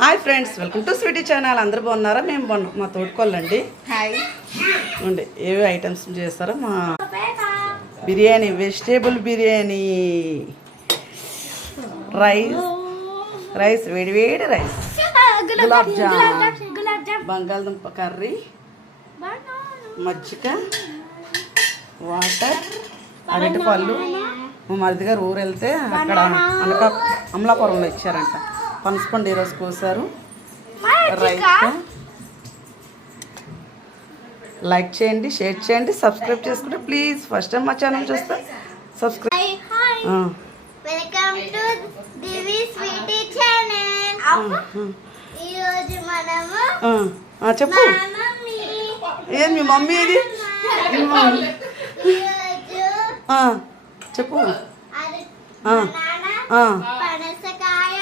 Hi friends, welcome to Sweety channel. అందరూ బాగున్నారా? మేము బాగున్నాం. మా తోడుకోళ్ళండి. హాయ్ అండి ఏవి ఐటమ్స్ చేస్తారో మా బిర్యానీ, వెజిటేబుల్ బిర్యానీ, రైస్ వేడి రైస్, గులాబ్ జామ్, బంగాళదుంప కర్రీ, మజ్జిగ, వాటర్, అరటిపళ్ళు. మా మరిది గారు ఊరు వెళ్తే అక్కడ అమలాపురంలో ఇచ్చారంట. పనసపండు ఈరోజు కోసారు. రైట్, లైక్ చేయండి, షేర్ చేయండి, సబ్స్క్రైబ్ చేసుకుంటే ప్లీజ్. ఫస్ట్ టైం మా ఛానల్ చూస్తే subscribe. Welcome to Divi Sweety channel. ఈరోజు మనము చెప్పు. ఏది మీ మమ్మీ? ఇది చెప్పు. పనసకాయ,